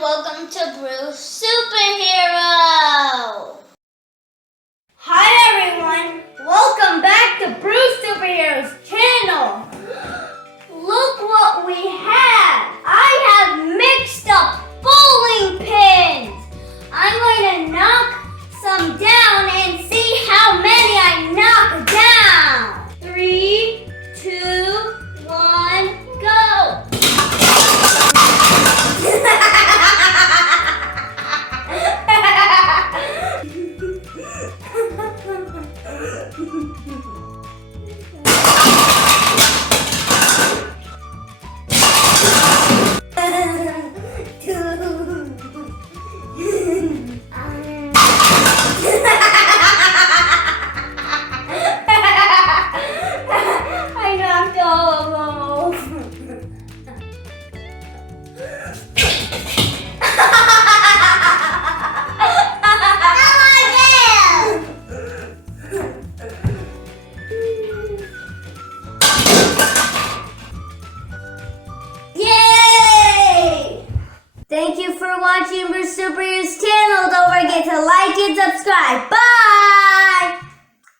welcome to Bruce Superhero! Hi everyone, welcome back to Bruce Superhero's channel. Look what we have. I have mixed up bowling pins. I'm going to knock some down and see how many I knock down. 3, 2, 1, go. I knocked all of them over. Yay! Thank you for watching Bruce Superhero's channel. Don't forget to like and subscribe. Bye!